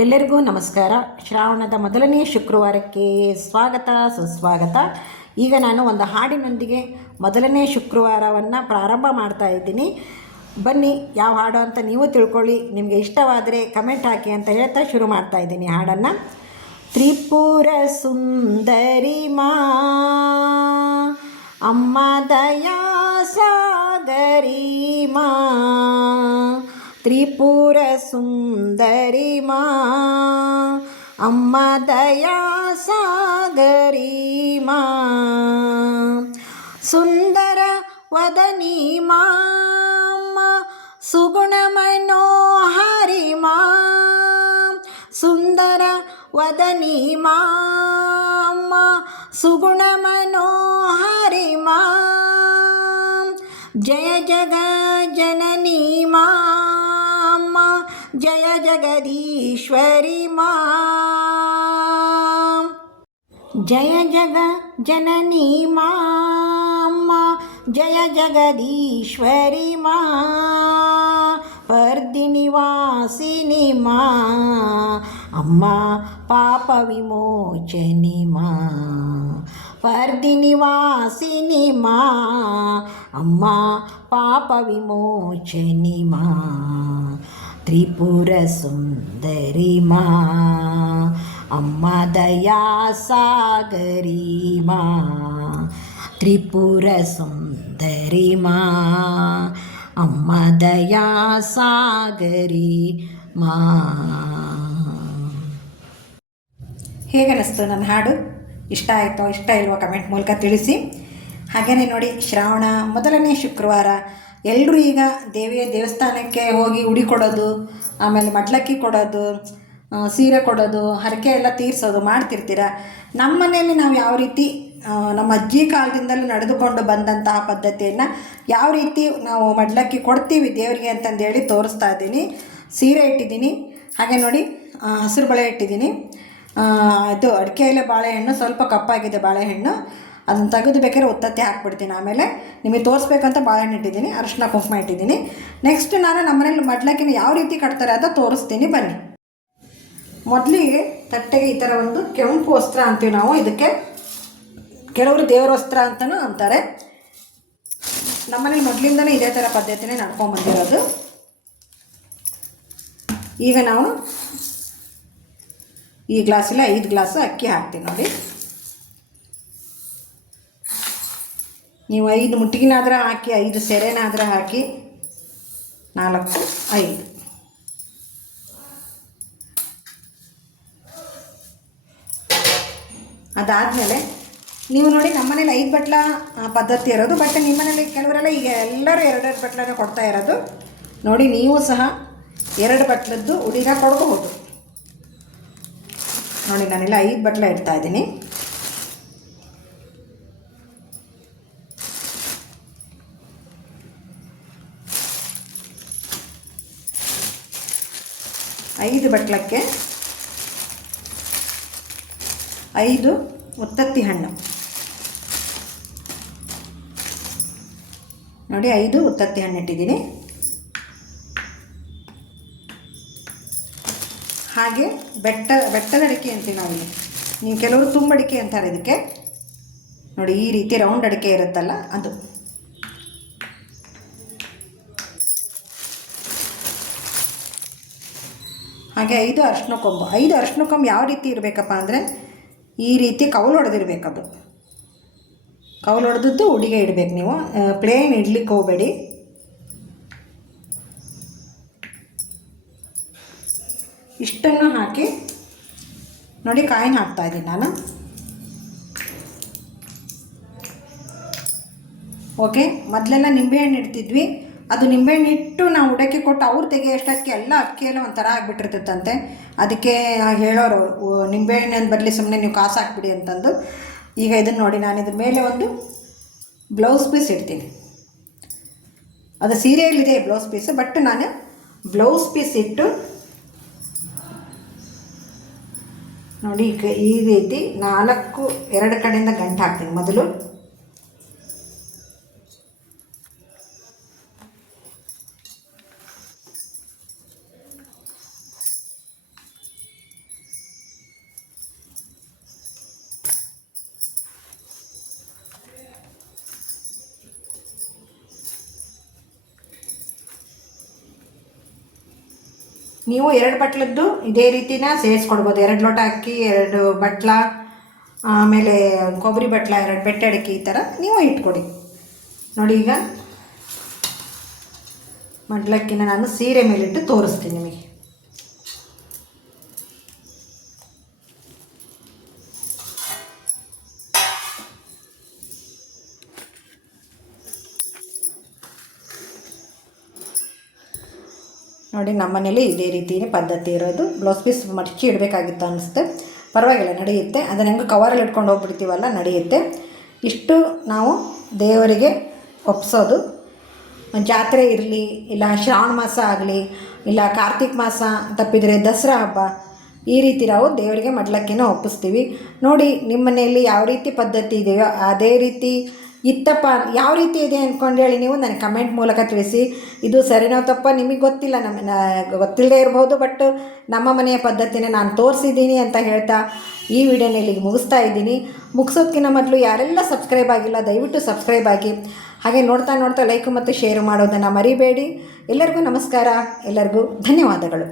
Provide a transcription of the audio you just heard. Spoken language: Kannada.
ಎಲ್ಲರಿಗೂ ನಮಸ್ಕಾರ. ಶ್ರಾವಣದ ಮೊದಲನೇ ಶುಕ್ರವಾರಕ್ಕೆ ಸ್ವಾಗತ ಸುಸ್ವಾಗತ. ಈಗ ನಾನು ಒಂದು ಹಾಡಿನೊಂದಿಗೆ ಮೊದಲನೇ ಶುಕ್ರವಾರವನ್ನು ಪ್ರಾರಂಭ ಮಾಡ್ತಾ ಇದ್ದೀನಿ. ಬನ್ನಿ, ಯಾವ ಹಾಡು ಅಂತ ನೀವು ತಿಳ್ಕೊಳ್ಳಿ. ನಿಮಗೆ ಇಷ್ಟವಾದರೆ ಕಮೆಂಟ್ ಹಾಕಿ ಅಂತ ಹೇಳ್ತಾ ಶುರು ಮಾಡ್ತಾ ಇದ್ದೀನಿ ಹಾಡನ್ನು. ತ್ರಿಪುರ ಸುಂದರಿ ಮಾ ಅಮ್ಮ ದಯಾ ಸಾಗರಿ ಮಾ, ತ್ರಿಪುರ ಸುಂದರಿ ಮಾ ಅಮ್ಮ ದಯಾ ಸಾಗರಿ ಮಾ, ಸುಂದರ ವದನಿ ಮಾ ಅಮ್ಮ ಸುಗುಣ ಮನೋಹರಿ ಮಾ, ಸುಂದರ ವದನಿ ಮಾ ಅಮ್ಮ ಸುಗುಣ ಮನೋಹರಿ ಮಾ, ಜಯ ಜಗ ಜನನಿ ಮಾ ಅಮ್ಮ ಜಯ ಜಗದೀಶ್ವರಿ ಮಾ, ಜಯ ಜಗ ಜನನಿ ಮಾ ಅಮ್ಮ ಜಯ ಜಗದೀಶ್ವರಿ ಮಾ, ಪರ್ದಿನಿವಾಸಿನಿ ಮಾ ಅಮ್ಮ ಪಾಪ ವಿಮೋಚನಿ ಮಾ, ಪರ್ದಿನಿವಾಸಿನಿ ಮಾ ಅಮ್ಮ ಪಾಪ ವಿಮೋಚನಿ ಮಾ, ತ್ರಿಪುರ ಸುಂದರಿ ಮಾ ಅಮ್ಮ ದಯಾ ಸಾಗರಿ ಮಾ, ತ್ರಿಪುರ ಸುಂದರಿ ಮಾ ಅಮ್ಮ ದಯಾ ಸಾಗರಿ ಮಾ. ಹೇಗನ್ನಿಸ್ತು ನನ್ನ ಹಾಡು? ಇಷ್ಟ ಆಯಿತೋ ಇಷ್ಟ ಇಲ್ವೋ ಕಮೆಂಟ್ ಮೂಲಕ ತಿಳಿಸಿ. ಹಾಗೆಯೇ ನೋಡಿ, ಶ್ರಾವಣ ಮೊದಲನೇ ಶುಕ್ರವಾರ ಎಲ್ಲರೂ ಈಗ ದೇವಿಯ ದೇವಸ್ಥಾನಕ್ಕೆ ಹೋಗಿ ಉಡಿ ಕೊಡೋದು, ಆಮೇಲೆ ಮಡ್ಲಕ್ಕಿ ಕೊಡೋದು, ಸೀರೆ ಕೊಡೋದು, ಹರಕೆ ಎಲ್ಲ ತೀರಿಸೋದು ಮಾಡ್ತಿರ್ತೀರ. ನಮ್ಮ ಮನೆಯಲ್ಲಿ ನಾವು ಯಾವ ರೀತಿ ನಮ್ಮ ಅಜ್ಜಿ ಕಾಲದಿಂದಲೂ ನಡೆದುಕೊಂಡು ಬಂದಂತಹ ಪದ್ಧತಿಯನ್ನು ಯಾವ ರೀತಿ ನಾವು ಮಡ್ಲಕ್ಕಿ ಕೊಡ್ತೀವಿ ದೇವರಿಗೆ ಅಂತಂದೇಳಿ ತೋರಿಸ್ತಾ ಇದ್ದೀನಿ. ಸೀರೆ ಇಟ್ಟಿದ್ದೀನಿ, ಹಾಗೆ ನೋಡಿ ಹಸಿರು ಬಳೆ ಇಟ್ಟಿದ್ದೀನಿ. ಇದು ಅಡಿಕೆ ಎಲೆ ಬಾಳೆಹಣ್ಣು ಸ್ವಲ್ಪ ಕಪ್ಪಾಗಿದೆ ಬಾಳೆಹಣ್ಣು, ಅದನ್ನು ತೆಗೆದು ಬೇಕಾದ್ರೆ ಒತ್ತತ್ತೆ ಹಾಕ್ಬಿಡ್ತೀನಿ. ಆಮೇಲೆ ನಿಮಗೆ ತೋರಿಸ್ಬೇಕಂತ ಬಾಳೆಹಣ್ಣು ಇಟ್ಟಿದ್ದೀನಿ, ಅರಿಶಿನ ಕುಂಕುಮ ಇಟ್ಟಿದ್ದೀನಿ. ನೆಕ್ಸ್ಟ್ ನಾನು ನಮ್ಮನೇಲಿ ಮಡ್ಲಕ್ಕಿನ ಯಾವ ರೀತಿ ಕಟ್ತಾರೆ ಅಂತ ತೋರಿಸ್ತೀನಿ ಬನ್ನಿ. ಮೊದಲಿಗೆ ತಟ್ಟೆಗೆ ಈ ಥರ ಒಂದು ಕೆಂಪು ವಸ್ತ್ರ ಅಂತೀವಿ ನಾವು, ಇದಕ್ಕೆ ಕೆಲವರು ದೇವರ ವಸ್ತ್ರ ಅಂತಲೂ ಅಂತಾರೆ. ನಮ್ಮನೇಲಿ ಮೊದಲಿಂದನೇ ಇದೇ ಥರ ಪದ್ಧತಿನೇ ನಡ್ಕೊಂಡ್ಬಂದಿರೋದು. ಈಗ ನಾವು ಈ ಗ್ಲಾಸಲ್ಲಿ 5 ಗ್ಲಾಸು ಅಕ್ಕಿ ಹಾಕ್ತೀನಿ ನೋಡಿ. ನೀವು 5 ಮುಟ್ಟಿಗೆನಾದ್ರೆ ಹಾಕಿ, 5 ಸೆರೆನಾದ್ರೆ ಹಾಕಿ, 4 5. ಅದಾದಮೇಲೆ ನೀವು ನೋಡಿ, ನಮ್ಮನೇಲಿ 5 ಬಟ್ಲ ಪದ್ಧತಿ ಇರೋದು. ಬಟ್ ನಿಮ್ಮನೇಲಿ ಕೆಲವರೆಲ್ಲ ಈಗ ಎಲ್ಲರೂ 2 ಬಟ್ಲನೇ ಕೊಡ್ತಾ ಇರೋದು ನೋಡಿ. ನೀವು ಸಹ 2 ಬಟ್ಲದ್ದು ಉಡಿನ ಕೊಡಬಹುದು ನೋಡಿ. ನಾನೆಲ್ಲ 5 ಬಟ್ಲ ಇಡ್ತಾ ಇದ್ದೀನಿ. ಐದು ಬಟ್ಲಕ್ಕೆ 5 ಒತ್ತತ್ತಿ ಹಣ್ಣು ನೋಡಿ. 5 ಒತ್ತತ್ತಿ ಹಣ್ಣು ಇಟ್ಟಿದ್ದೀನಿ. ಹಾಗೆ ಬೆಟ್ಟದ ಅಡಿಕೆ ಅಂತೀವಿ ನಾವಿಲ್ಲಿ, ನೀವು ಕೆಲವರು ತುಂಬಡಿಕೆ ಅಂತಾರೆ ಇದಕ್ಕೆ ನೋಡಿ. ಈ ರೀತಿ ರೌಂಡ್ ಅಡಿಕೆ ಇರುತ್ತಲ್ಲ ಅದು. ಹಾಗೆ 5 ಅರಿಶಿನ ಕೊಂಬು. 5 ಅರಿಶಿನ ಕೊಂಬು ಯಾವ ರೀತಿ ಇರಬೇಕಪ್ಪ ಅಂದರೆ, ಈ ರೀತಿ ಕೌಲು ಹೊಡೆದಿರ್ಬೇಕದು. ಕೌಲು ಹೊಡೆದದ್ದು ಉಡಿಗೆ ಇಡಬೇಕು ನೀವು, ಪ್ಲೇನ್ ಇಡ್ಲಿಕ್ಕೆ ಹೋಗಬೇಡಿ. ಇಷ್ಟನ್ನು ಹಾಕಿ ನೋಡಿ, ಕಾಯಿನ ಹಾಕ್ತಾಯಿದ್ದೀನಿ ನಾನು. ಓಕೆ, ಮೊದಲೆಲ್ಲ ನಿಂಬೆಹಣ್ಣು ಇಡ್ತಿದ್ವಿ. ಅದು ನಿಂಬೆಹಣ್ಣು ಇಟ್ಟು ನಾವು ಉಡಕ್ಕೆ ಕೊಟ್ಟು ಅವ್ರು ತೆಗೆಯೋಷ್ಟಕ್ಕೆ ಎಲ್ಲ ಅಕ್ಕಿಯೆಲ್ಲ ಒಂಥರ ಆಗಿಬಿಟ್ಟಿರ್ತೈತಂತೆ. ಅದಕ್ಕೆ ಹೇಳೋರು, ನಿಂಬೆಹಣ್ಣಿನ ಬದಲಿ ಸುಮ್ಮನೆ ನೀವು ಕಾಸು ಹಾಕ್ಬಿಡಿ ಅಂತಂದು. ಈಗ ಇದನ್ನು ನೋಡಿ, ನಾನು ಇದ್ರ ಮೇಲೆ ಒಂದು ಬ್ಲೌಸ್ ಪೀಸ್ ಇಡ್ತೀನಿ. ಅದು ಸೀರೆಯಲ್ಲಿದೆ ಬ್ಲೌಸ್ ಪೀಸು, ಬಟ್ ನಾನು ಬ್ಲೌಸ್ ಪೀಸ್ ಇಟ್ಟು ನೋಡಿ ಈ ರೀತಿ 4 2 ಕಡೆಯಿಂದ ಗಂಟು ಹಾಕ್ತೀನಿ. ಮೊದಲು ನೀವು 2 ಬಟ್ಲದ್ದು ಇದೇ ರೀತಿನ ಸೇರಿಸ್ಕೊಡ್ಬೋದು. 2 ಲೋಟ ಅಕ್ಕಿ, 2 ಬಟ್ಲ, ಆಮೇಲೆ ಕೊಬ್ಬರಿ ಬಟ್ಲ, 2 ಬೆಟ್ಟೆ ಅಡಿಕೆ, ಈ ಥರ ನೀವು ಇಟ್ಕೊಡಿ. ನೋಡಿ, ಈಗ ಮಡ್ಲಕ್ಕಿನ ನಾನು ಸೀರೆ ಮೇಲಿಟ್ಟು ತೋರಿಸ್ತೀನಿ ನಿಮಗೆ. ನೋಡಿ, ನಮ್ಮನೇಲಿ ಇದೇ ರೀತಿಯೇ ಪದ್ಧತಿ ಇರೋದು. ಬ್ಲೌಸ್ ಪೀಸ್ ಮಡಚಿ ಇಡಬೇಕಾಗಿತ್ತು ಅನ್ನಿಸುತ್ತೆ. ಪರವಾಗಿಲ್ಲ, ನಡೆಯುತ್ತೆ. ಅದನ್ನು ಹೆಂಗೆ ಕವರಲ್ಲಿ ಇಟ್ಕೊಂಡು ಹೋಗ್ಬಿಡ್ತೀವಲ್ಲ, ನಡೆಯುತ್ತೆ. ಇಷ್ಟು ನಾವು ದೇವರಿಗೆ ಒಪ್ಪಿಸೋದು. ಜಾತ್ರೆ ಇರಲಿ, ಇಲ್ಲ ಶ್ರಾವಣ ಮಾಸ ಆಗಲಿ, ಇಲ್ಲ ಕಾರ್ತಿಕ್ ಮಾಸ ತಪ್ಪಿದರೆ ದಸರಾ ಹಬ್ಬ, ಈ ರೀತಿ ನಾವು ದೇವರಿಗೆ ಮಡ್ಲಕ್ಕಿನ ಒಪ್ಪಿಸ್ತೀವಿ. ನೋಡಿ, ನಿಮ್ಮ ಮನೆಯಲ್ಲಿ ಯಾವ ರೀತಿ ಪದ್ಧತಿ ಇದೆಯೋ ಅದೇ ರೀತಿ ಇತ್ತಪ್ಪ, ಯಾವ ರೀತಿ ಇದೆ ಅಂದ್ಕೊಂಡು ಹೇಳಿ ನೀವು ನನಗೆ ಕಮೆಂಟ್ ಮೂಲಕ ತಿಳಿಸಿ. ಇದು ಸರಿನೋ ತಪ್ಪ ನಿಮಗೆ ಗೊತ್ತಿಲ್ಲ, ಗೊತ್ತಿಲ್ಲದೆ ಇರ್ಬೋದು. ಬಟ್ ನಮ್ಮ ಮನೆಯ ಪದ್ಧತಿನ ನಾನು ತೋರಿಸಿದ್ದೀನಿ ಅಂತ ಹೇಳ್ತಾ ಈ ವಿಡಿಯೋನ ಇಲ್ಲಿಗೆ ಮುಗಿಸ್ತಾ ಇದ್ದೀನಿ. ಮುಗಿಸೋದಕ್ಕಿಂತ ಮೊದಲು ಯಾರೆಲ್ಲ ಸಬ್ಸ್ಕ್ರೈಬ್ ಆಗಿಲ್ಲ ದಯವಿಟ್ಟು ಸಬ್ಸ್ಕ್ರೈಬ್ ಆಗಿ. ಹಾಗೆ ನೋಡ್ತಾ ಲೈಕ್ ಮತ್ತು ಶೇರ್ ಮಾಡೋದನ್ನು ಮರಿಬೇಡಿ. ಎಲ್ಲರಿಗೂ ನಮಸ್ಕಾರ, ಎಲ್ಲರಿಗೂ ಧನ್ಯವಾದಗಳು.